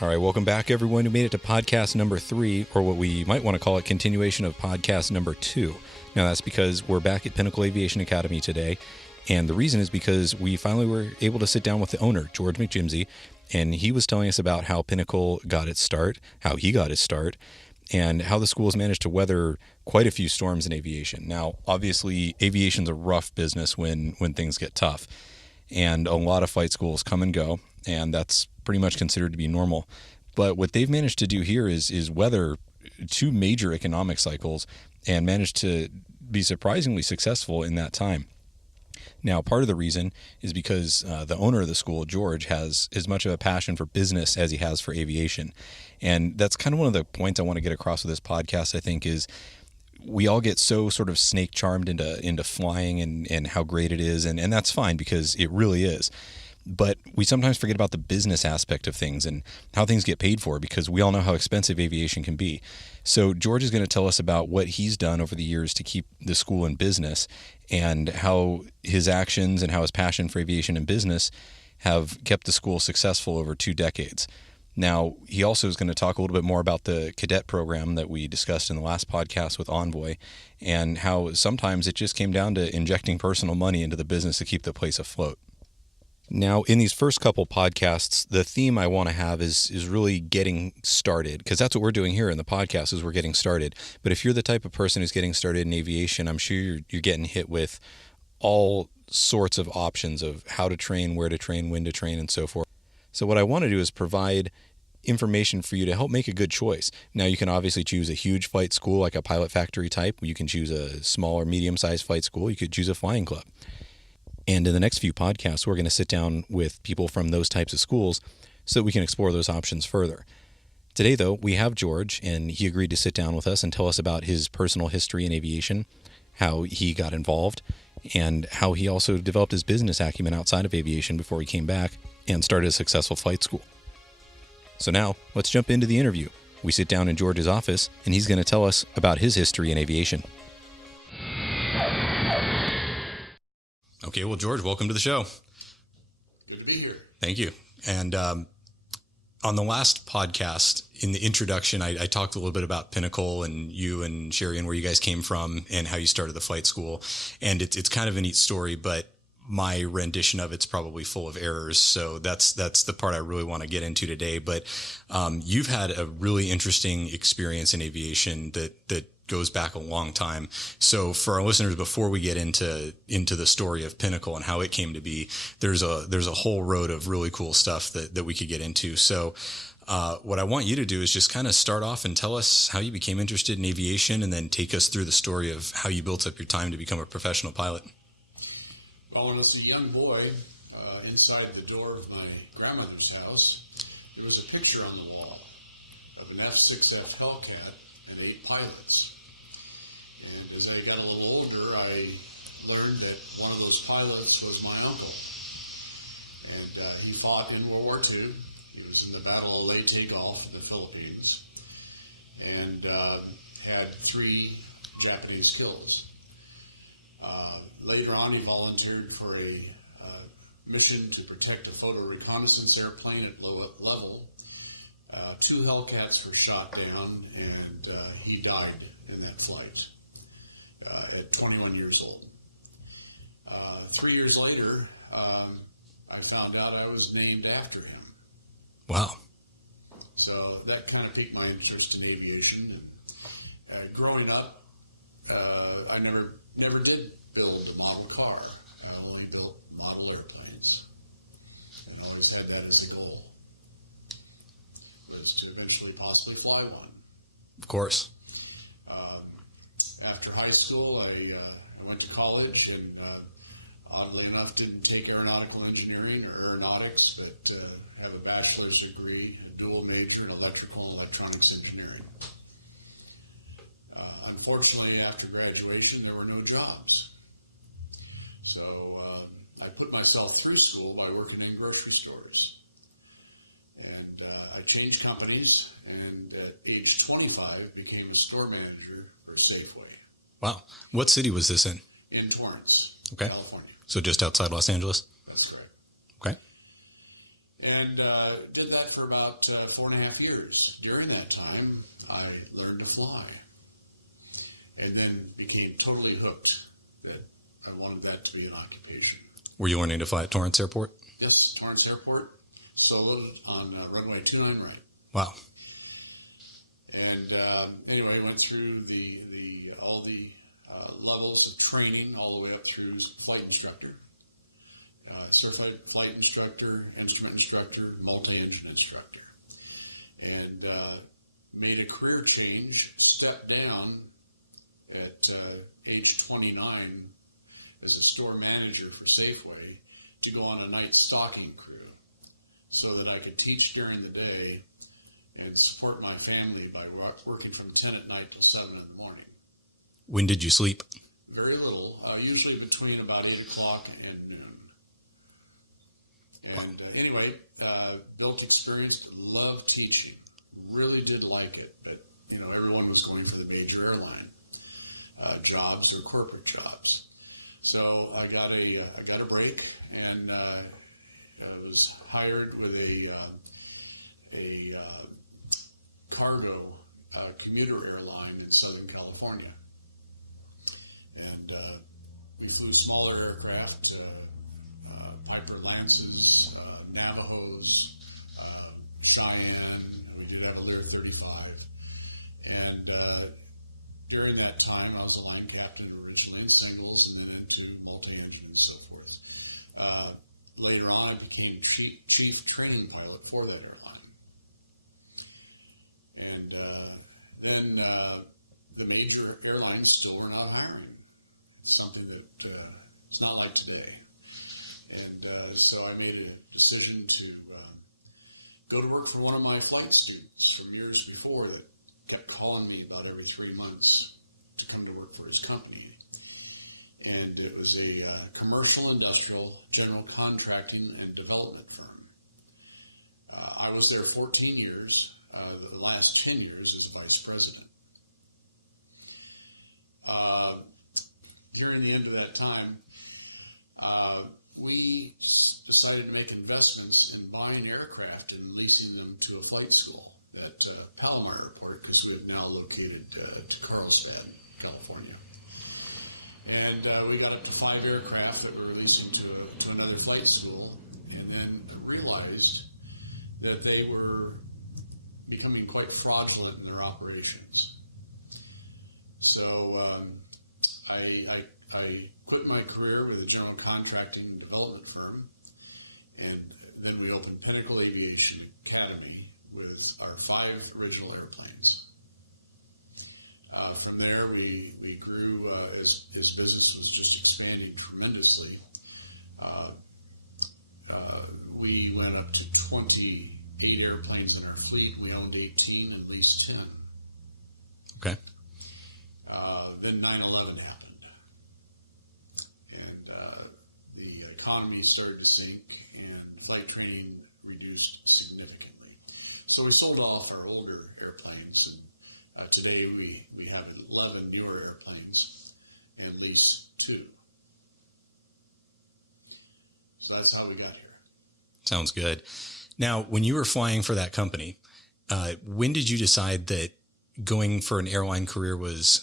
All right, welcome back, everyone who made it to podcast number 3, or what we might want to call it, continuation of podcast number 2. Now, that's because we're back at Pinnacle Aviation Academy today, and the reason is because we finally were able to sit down with the owner, George McJimsey, and he was telling us about how Pinnacle got its start, how he got his start, and how the school has managed to weather quite a few storms in aviation. Now, obviously, aviation's a rough business when things get tough, and a lot of flight schools come and go, and that's pretty much considered to be normal. But what they've managed to do here is weather 2 major economic cycles and managed to be surprisingly successful in that time. Now, part of the reason is because the owner of the school, George, has as much of a passion for business as he has for aviation. And that's kind of one of the points I want to get across with this podcast, I think, is we all get so sort of snake charmed into flying and how great it is. And that's fine because it really is. But we sometimes forget about the business aspect of things and how things get paid for, because we all know how expensive aviation can be. So George is going to tell us about what he's done over the years to keep the school in business, and how his actions and how his passion for aviation and business have kept the school successful over 2 decades. Now, he also is going to talk a little bit more about the cadet program that we discussed in the last podcast with Envoy, and how sometimes it just came down to injecting personal money into the business to keep the place afloat. Now, in these first couple podcasts, the theme I want to have is really getting started, because that's what we're doing here in the podcast, is we're getting started. But if you're the type of person who's getting started in aviation, I'm sure you're getting hit with all sorts of options of how to train, where to train, when to train, and so forth. So what I want to do is provide information for you to help make a good choice. Now, you can obviously choose a huge flight school like a pilot factory type. You can choose a small or medium-sized flight school. You could choose a flying club. And in the next few podcasts, we're going to sit down with people from those types of schools so that we can explore those options further. Today, though, we have George, and he agreed to sit down with us and tell us about his personal history in aviation, how he got involved, and how he also developed his business acumen outside of aviation before he came back and started a successful flight school. So now, let's jump into the interview. We sit down in George's office, and he's going to tell us about his history in aviation. Okay, well, George, welcome to the show. Good to be here. Thank you. And on the last podcast, in the introduction, I talked a little bit about Pinnacle and you and Sherry and where you guys came from and how you started the flight school. And it's kind of a neat story, but my rendition of it's probably full of errors. So that's the part I really want to get into today. But you've had a really interesting experience in aviation that goes back a long time. So for our listeners, before we get into the story of Pinnacle and how it came to be, there's a whole road of really cool stuff that we could get into. So what I want you to do is just kind of start off and tell us how you became interested in aviation, and then take us through the story of how you built up your time to become a professional pilot. Well, when I was a young boy, inside the door of my grandmother's house, there was a picture on the wall of an F-6F Hellcat and 8 pilots. And as I got a little older, I learned that one of those pilots was my uncle. And he fought in World War II. He was in the Battle of Leyte Gulf in the Philippines, and had 3 Japanese kills. Later on, he volunteered for a mission to protect a photo reconnaissance airplane at low level. 2 Hellcats were shot down, and he died in that flight at 21 years old. 3 years later, I found out I was named after him. Wow. So that kind of piqued my interest in aviation. And growing up, I never did build a model car. I only built model airplanes. And I always had that as the goal, was to eventually possibly fly one. Of course. After high school, I went to college, and oddly enough didn't take aeronautical engineering or aeronautics, but have a bachelor's degree, a dual major in electrical and electronics engineering. Unfortunately, after graduation, there were no jobs. So I put myself through school by working in grocery stores. And I changed companies, and at age 25, became a store manager for Safeway. Wow. What city was this in? In Torrance, Okay. California. So just outside Los Angeles? That's correct. Okay. And did that for about 4.5 years. During that time, I learned to fly. And then became totally hooked that I wanted that to be an occupation. Were you learning to fly at Torrance Airport? Yes, Torrance Airport, soloed on runway 29 right. Wow. And anyway, went through all the levels of training all the way up through flight instructor, certified flight instructor, instrument instructor, multi-engine instructor, and made a career change, stepped down at age 29 as a store manager for Safeway to go on a night stocking crew so that I could teach during the day and support my family by working from 10 at night till 7 in the morning. When did you sleep? Very little, usually between about 8 o'clock and noon. And anyway, built experience, loved teaching, really did like it, but everyone was going for the major airline jobs or corporate jobs. So I got a break, and I was hired with a cargo commuter airline in Southern California. And we flew smaller aircraft, Piper Lances, Navajos, Cheyenne. We did have a Lear 35. And during that time, I was a line captain originally, singles, and then into multi-engine and so forth. Later on, I became chief training pilot for that airline. And then the major airlines still were not hiring. It's something that it's not like today. And so I made a decision to go to work for one of my flight students from years before that kept calling me about every 3 months to come to work for his company. And it was a commercial industrial general contracting and development firm. I was there 14 years, the last 10 years as vice president. During the end of that time, we decided to make investments in buying aircraft and leasing them to a flight school at Palomar Airport, because we have now located to Carlsbad, California. And we got up to 5 aircraft that we're leasing to another flight school, and then realized that they were becoming quite fraudulent in their operations. So I quit my career with a general contracting and development firm, and then we opened Pinnacle Aviation Academy with our 5 original airplanes. From there, we grew as business was just expanding tremendously. We went up to 28 airplanes in our fleet. We owned 18 and leased 10. Okay. Then 9/11 happened, and the economy started to sink, and flight training reduced significantly. So we sold off our older airplanes, and today we have 11 newer airplanes and lease 2. So that's how we got here. Sounds good. Now, when you were flying for that company, when did you decide that going for an airline career was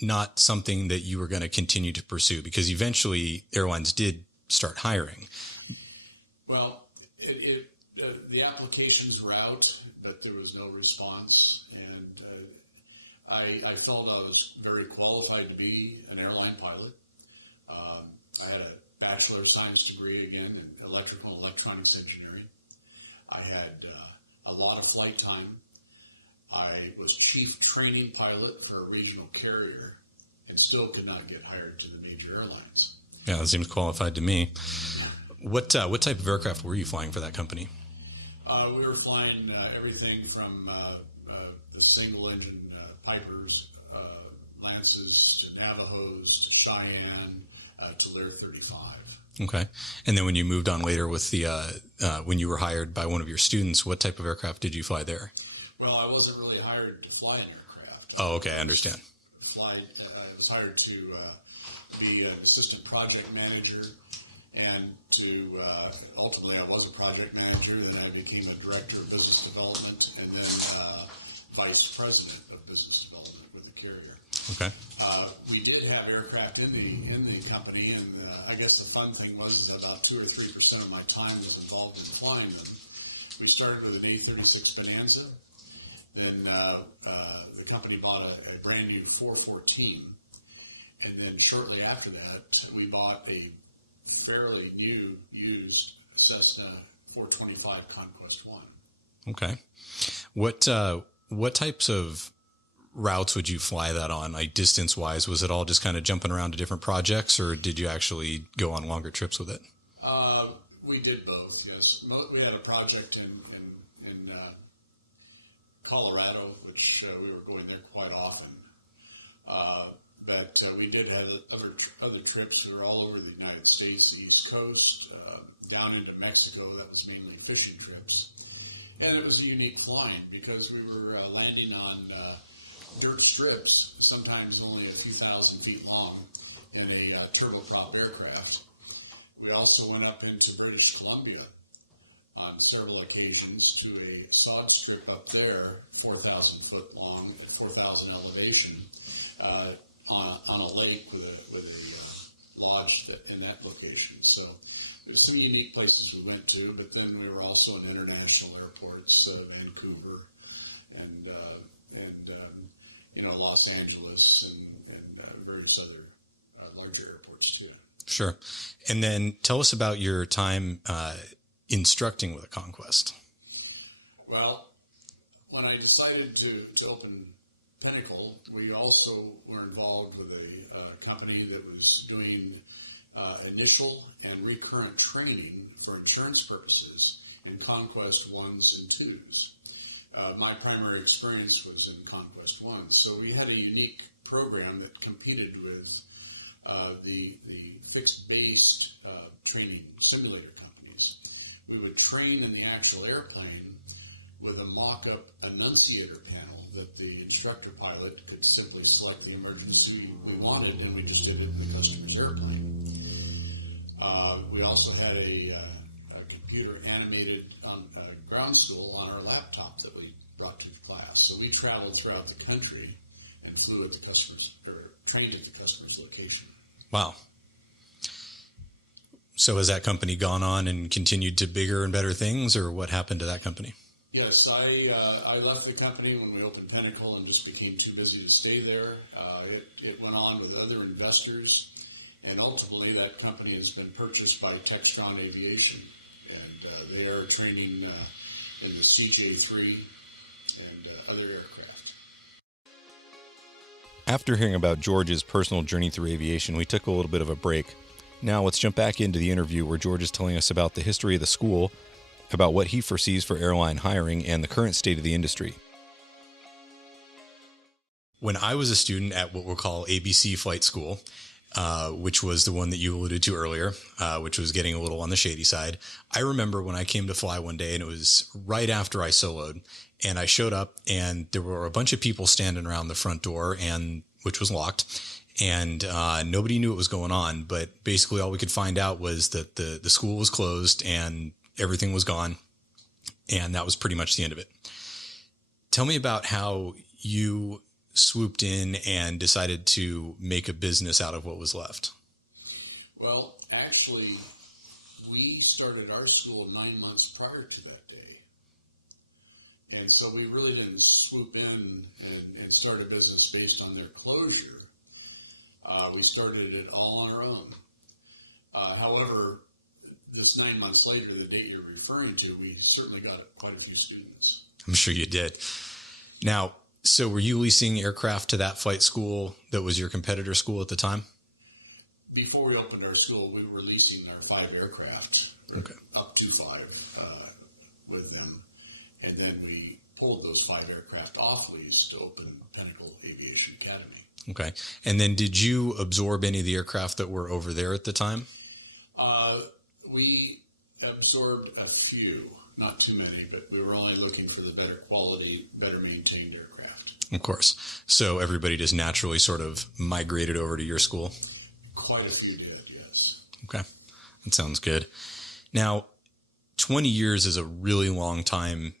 not something that you were going to continue to pursue? Because eventually airlines did start hiring. Well, the applications were out, but there was no response. And I felt I was very qualified to be an airline pilot. I had a Bachelor of Science degree again in electrical and electronics engineering. I had a lot of flight time. I was chief training pilot for a regional carrier and still could not get hired to the major airlines. Yeah, that seems qualified to me. What type of aircraft were you flying for that company? We were flying everything from the single-engine Pipers, Lances, to Navajos, to Cheyenne, to Lear 35. Okay. And then when you moved on later with the when you were hired by one of your students, what type of aircraft did you fly there? Well, I wasn't really hired to fly an aircraft. Oh, okay. I understand. I was hired to be an assistant project manager And to ultimately, I was a project manager, then I became a director of business development, and then vice president of business development with the carrier. Okay. We did have aircraft in the company, and I guess the fun thing was about 2 or 3% of my time was involved in flying them. We started with an A-36 Bonanza. Then the company bought a brand new 414, and then shortly after that, we bought a fairly new, used Cessna 425 Conquest 1. Okay. What types of routes would you fly that on, like distance-wise? Was it all just kind of jumping around to different projects, or did you actually go on longer trips with it? We did both, yes. We had a project in Colorado, which we were going there quite often. But we did have other trips. We were all over the United States, the East Coast, down into Mexico. That was mainly fishing trips. And it was a unique flying because we were landing on dirt strips, sometimes only a few thousand feet long, in a turboprop aircraft. We also went up into British Columbia on several occasions to a sod strip up there, 4,000 foot long, 4,000 elevation, on a lake with a lodge in that location. So there's some unique places we went to, but then we were also in international airports, Vancouver and Los Angeles and various other larger airports too. Sure. And then tell us about your time instructing with a Conquest. Well, when I decided to open Pinnacle, we also were involved with a company that was doing initial and recurrent training for insurance purposes in Conquest 1s and 2s. My primary experience was in Conquest 1, so we had a unique program that competed with the fixed-based training simulator companies. We would train in the actual airplane with a mock-up annunciator panel that the instructor pilot could simply select the emergency we wanted, and we just did it in the customer's airplane. We also had a computer animated ground school on our laptop that we brought to class. So we traveled throughout the country and flew at the customer's, or trained at the customer's location. Wow. So has that company gone on and continued to bigger and better things, or what happened to that company? Yes, I left the company when we opened Pinnacle and just became too busy to stay there. It went on with other investors, and ultimately that company has been purchased by Textron Aviation, and they are training in the CJ3 and other aircraft. After hearing about George's personal journey through aviation, we took a little bit of a break. Now let's jump back into the interview where George is telling us about the history of the school, about what he foresees for airline hiring, and the current state of the industry. When I was a student at what we'll call ABC Flight School, which was the one that you alluded to earlier, which was getting a little on the shady side, I remember when I came to fly one day, and it was right after I soloed, and I showed up, and there were a bunch of people standing around the front door, and which was locked, and nobody knew what was going on. But basically all we could find out was that the school was closed and everything was gone, and that was pretty much the end of it. Tell me about how you swooped in and decided to make a business out of what was left. Well, actually, we started our school 9 months prior to that day. And so we really didn't swoop in and start a business based on their closure. We started it all on our own. However, this 9 months later, the date you're referring to, we certainly got quite a few students. I'm sure you did. Now, so were you leasing aircraft to that flight school that was your competitor school at the time? Before we opened our school, we were leasing our 5 aircraft, okay, up to 5 with them. And then we pulled those 5 aircraft off lease to open Pinnacle Aviation Academy. Okay. And then did you absorb any of the aircraft that were over there at the time? We absorbed a few, not too many, but we were only looking for the better quality, better maintained aircraft. Of course. So everybody just naturally sort of migrated over to your school? Quite a few did, yes. Okay. That sounds good. Now, 20 years is a really long time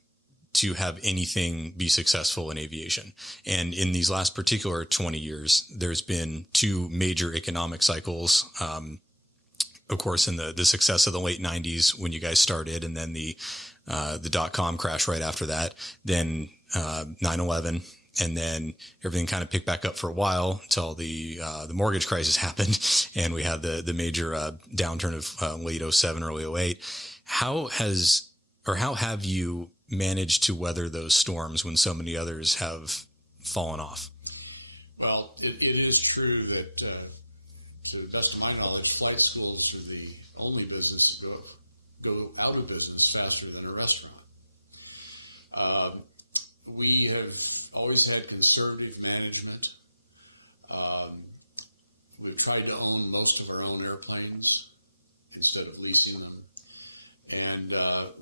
to have anything be successful in aviation. And in these last particular 20 years, there's been two major economic cycles. Of course, in the success of the late 90s when you guys started, and then the dot-com crash right after that, then 9/11, and then everything kind of picked back up for a while until the mortgage crisis happened, and we had the major downturn of late 07, early 08. How have you managed to weather those storms when so many others have fallen off? Well, it is true that, to the best of my knowledge, flight schools are the only business to go out of business faster than a restaurant. We have always had conservative management. We've tried to own most of our own airplanes instead of leasing them. And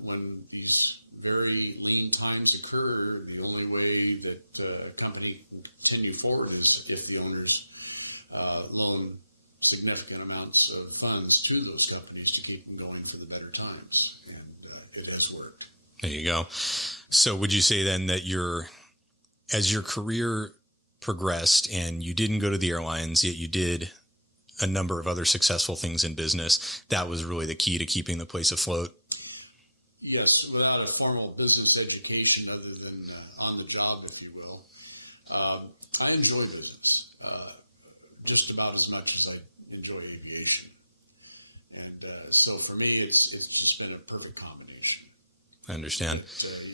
when these very lean times occur, the only way that a company can continue forward is if the owners loan significant amounts of funds to those companies to keep them going for the better times. And it has worked. There you go. So would you say then that as your career progressed and you didn't go to the airlines, yet you did a number of other successful things in business, that was really the key to keeping the place afloat? Yes, without a formal business education other than on the job, if you will. I enjoy business just about as much as I enjoy aviation. And so for me, it's just been a perfect combination. I understand.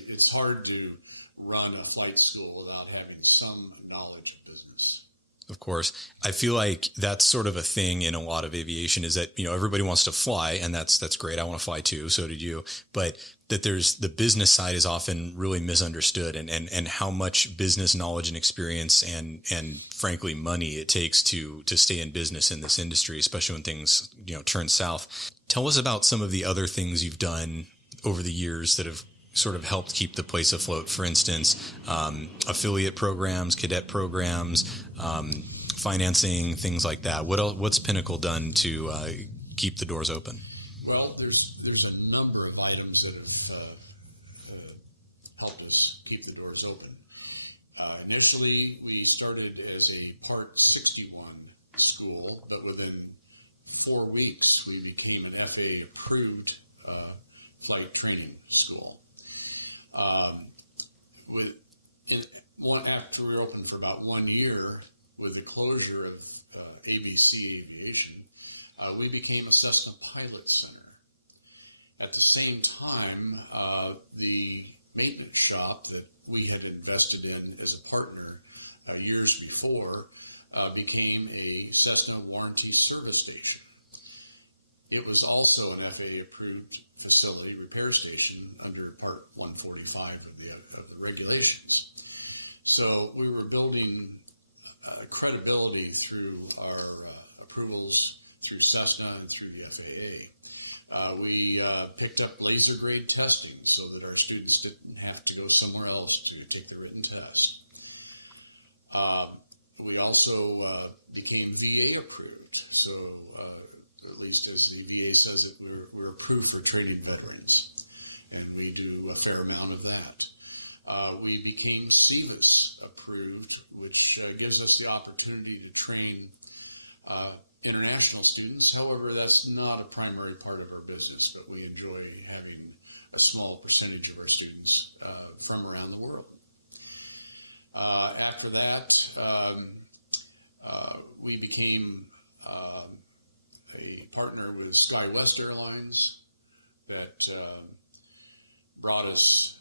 It's hard to run a flight school without having some knowledge of business. Of course. I feel like that's sort of a thing in a lot of aviation, is that, everybody wants to fly, and that's great. I want to fly too. So did you. But that there's the business side is often really misunderstood, and how much business knowledge and experience and frankly money it takes to stay in business in this industry, especially when things, turn south. Tell us about some of the other things you've done over the years that have sort of helped keep the place afloat. For instance, affiliate programs, cadet programs, financing, things like that. What's Pinnacle done to keep the doors open? Well, there's a number of items that have helped us keep the doors open. Initially, we started as a Part 61 school, but within 4 weeks, we became an FAA-approved flight training school. After we were open for about 1 year, with the closure of Aviation, we became a Cessna Pilot Center. At the same time, the maintenance shop that we had invested in as a partner years before became a Cessna Warranty Service Station. It was also an FAA-approved facility, repair station, under Part 145 of the regulations. So we were building credibility through our approvals through Cessna and through the FAA. We picked up laser grade testing so that our students didn't have to go somewhere else to take the written test. We also became VA approved, so at least as the VA says it, we're approved for training veterans, and we do a fair amount of that. We became CVIS approved, which gives us the opportunity to train international students. However, that's not a primary part of our business, but we enjoy having a small percentage of our students from around the world. After that, we became a partner with SkyWest Airlines that brought us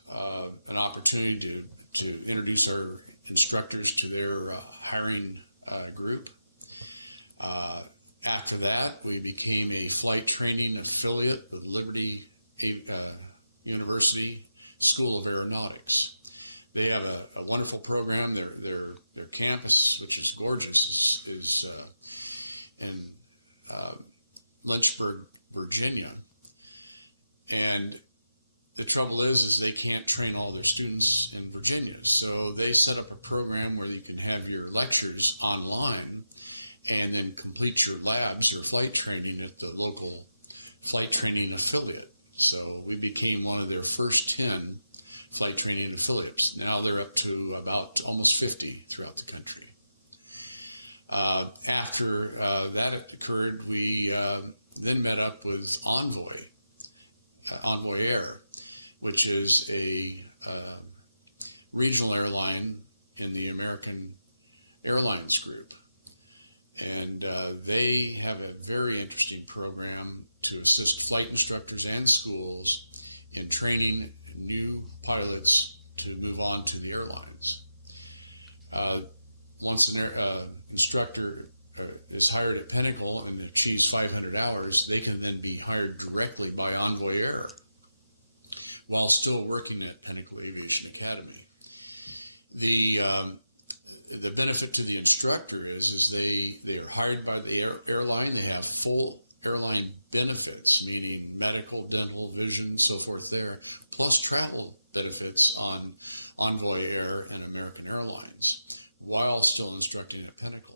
an opportunity to introduce our instructors to their hiring group. After that, we became a flight training affiliate with Liberty University School of Aeronautics. They have a wonderful program. Their campus, which is gorgeous, is in Lynchburg, Virginia. And the trouble is they can't train all their students in Virginia. So they set up a program where you can have your lectures online and then complete your labs or flight training at the local flight training affiliate. So we became one of their first 10 flight training affiliates. Now they're up to about almost 50 throughout the country. After that occurred, we then met up with Envoy Air, which is a regional airline in the American Airlines group. And they have a very interesting program to assist flight instructors and schools in training new pilots to move on to the airlines. Once an instructor is hired at Pinnacle and achieves 500 hours, they can then be hired directly by Envoy Air while still working at Pinnacle Aviation Academy. The benefit to the instructor is they are hired by the airline. They have full airline benefits, meaning medical, dental, vision, so forth there, plus travel benefits on Envoy Air and American Airlines, while still instructing at Pinnacle.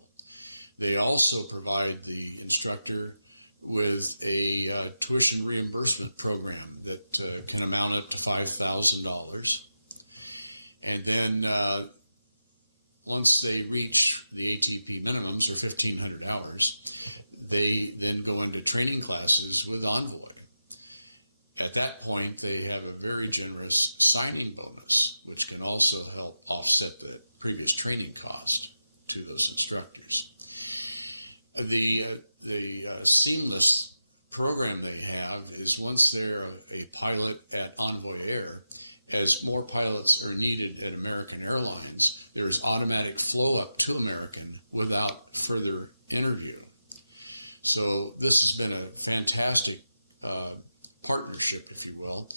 They also provide the instructor with a tuition reimbursement program that can amount up to $5,000. And then once they reach the ATP minimums, or 1,500 hours, they then go into training classes with Envoy. At that point, they have a very generous signing bonus, which can also help offset the previous training cost to those instructors. The seamless program they have is once they're a pilot at Envoy Air, as more pilots are needed at American Airlines, there's automatic flow up to American without further interview. So this has been a fantastic partnership, if you will,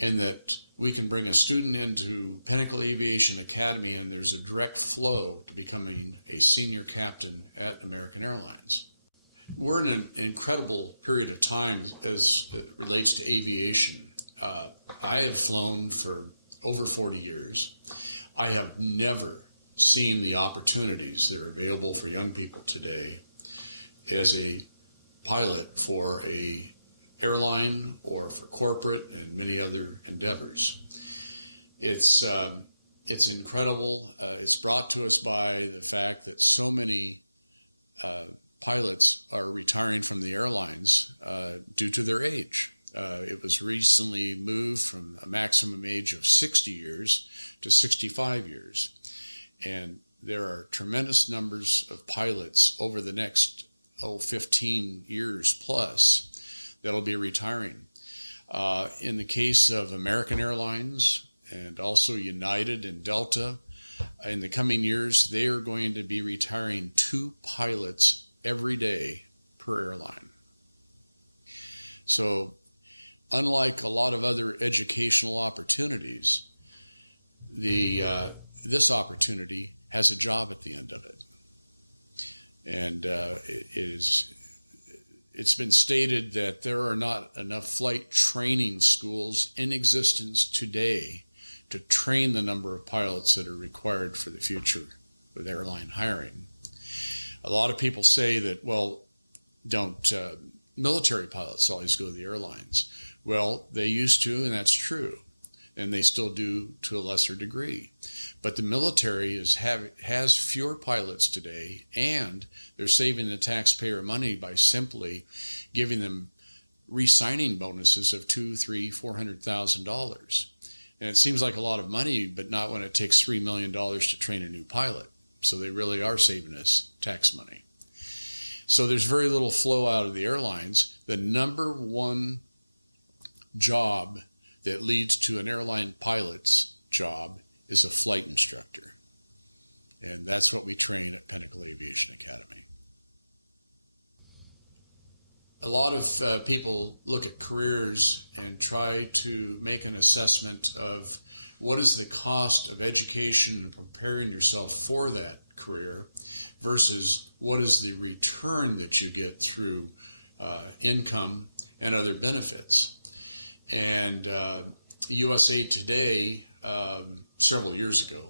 in that we can bring a student into Pinnacle Aviation Academy and there's a direct flow to becoming a senior captain at American Airlines. We're in an incredible period of time as it relates to aviation. I have flown for over 40 years. I have never seen the opportunities that are available for young people today as a pilot for a airline or for corporate and many other endeavors. It's incredible. It's brought to us by the fact that so many pilots are retiring from the airlines due to their age. It was a growth from the maximum age of 60 years to 65 years. And we're convinced that this is going to pilots over the next 15 years plus that will be retiring. In the case of American Airlines, and also the Delta, in the coming years, too, we're going to be retiring 2 pilots every day per airline. So, unlike a lot of other education opportunities, this opportunity is a lot of people look at careers and try to make an assessment of what is the cost of education and preparing yourself for that career versus what is the return that you get through income and other benefits. And USA Today, several years ago,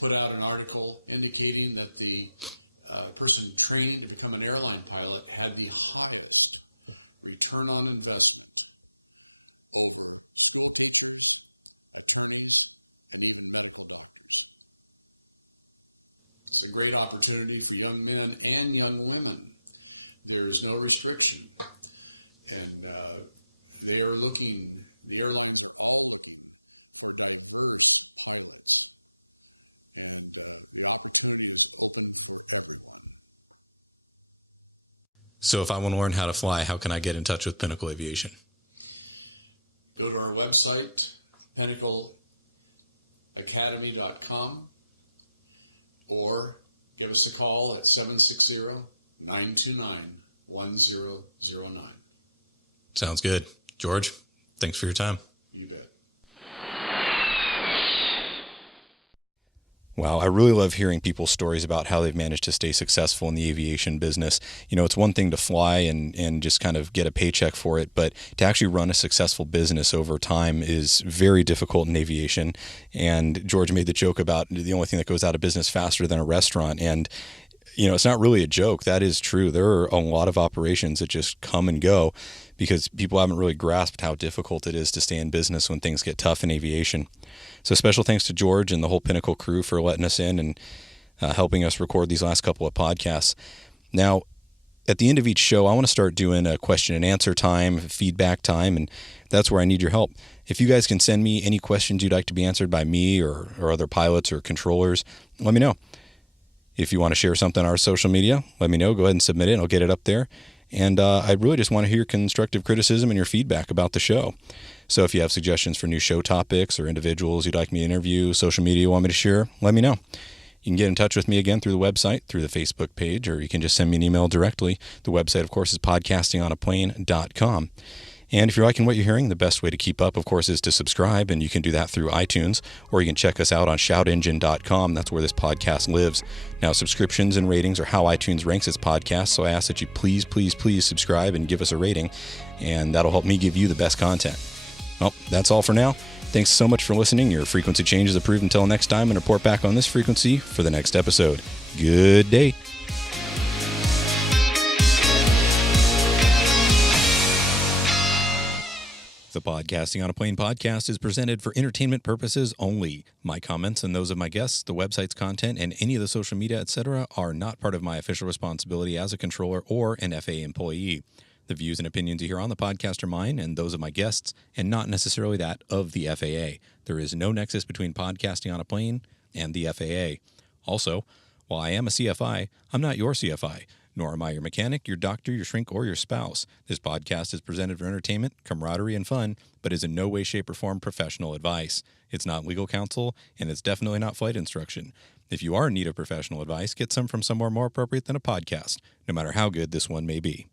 put out an article indicating that the person trained to become an airline pilot had the highest return on investment. It's a great opportunity for young men and young women. There is no restriction. And they are looking, the airlines. So if I want to learn how to fly, how can I get in touch with Pinnacle Aviation? Go to our website, pinnacleacademy.com, or give us a call at 760-929-1009. Sounds good. George, thanks for your time. You bet. Wow, I really love hearing people's stories about how they've managed to stay successful in the aviation business. You know, it's one thing to fly and just kind of get a paycheck for it, but to actually run a successful business over time is very difficult in aviation. And George made the joke about the only thing that goes out of business faster than a restaurant. And you know, it's not really a joke. That is true. There are a lot of operations that just come and go because people haven't really grasped how difficult it is to stay in business when things get tough in aviation. So special thanks to George and the whole Pinnacle crew for letting us in and helping us record these last couple of podcasts. Now, at the end of each show, I want to start doing a question and answer time, feedback time, and that's where I need your help. If you guys can send me any questions you'd like to be answered by me or other pilots or controllers, let me know. If you want to share something on our social media, let me know. Go ahead and submit it, and I'll get it up there. And I really just want to hear constructive criticism and your feedback about the show. So if you have suggestions for new show topics or individuals you'd like me to interview, social media you want me to share, let me know. You can get in touch with me again through the website, through the Facebook page, or you can just send me an email directly. The website, of course, is podcastingonaplane.com. And if you're liking what you're hearing, the best way to keep up, of course, is to subscribe, and you can do that through iTunes, or you can check us out on shoutengine.com. That's where this podcast lives. Now, subscriptions and ratings are how iTunes ranks its podcast, so I ask that you please, please, please subscribe and give us a rating, and that'll help me give you the best content. Well, that's all for now. Thanks so much for listening. Your frequency change is approved until next time, and report back on this frequency for the next episode. Good day. The Podcasting on a Plane podcast is presented for entertainment purposes only. My comments and those of my guests, the website's content, and any of the social media, etc., are not part of my official responsibility as a controller or an FAA employee. The views and opinions you hear on the podcast are mine and those of my guests, and not necessarily that of the FAA. There is no nexus between Podcasting on a Plane and the FAA. Also, while I am a CFI, I'm not your CFI. Nor am I your mechanic, your doctor, your shrink, or your spouse. This podcast is presented for entertainment, camaraderie, and fun, but is in no way, shape, or form professional advice. It's not legal counsel, and it's definitely not flight instruction. If you are in need of professional advice, get some from somewhere more appropriate than a podcast, no matter how good this one may be.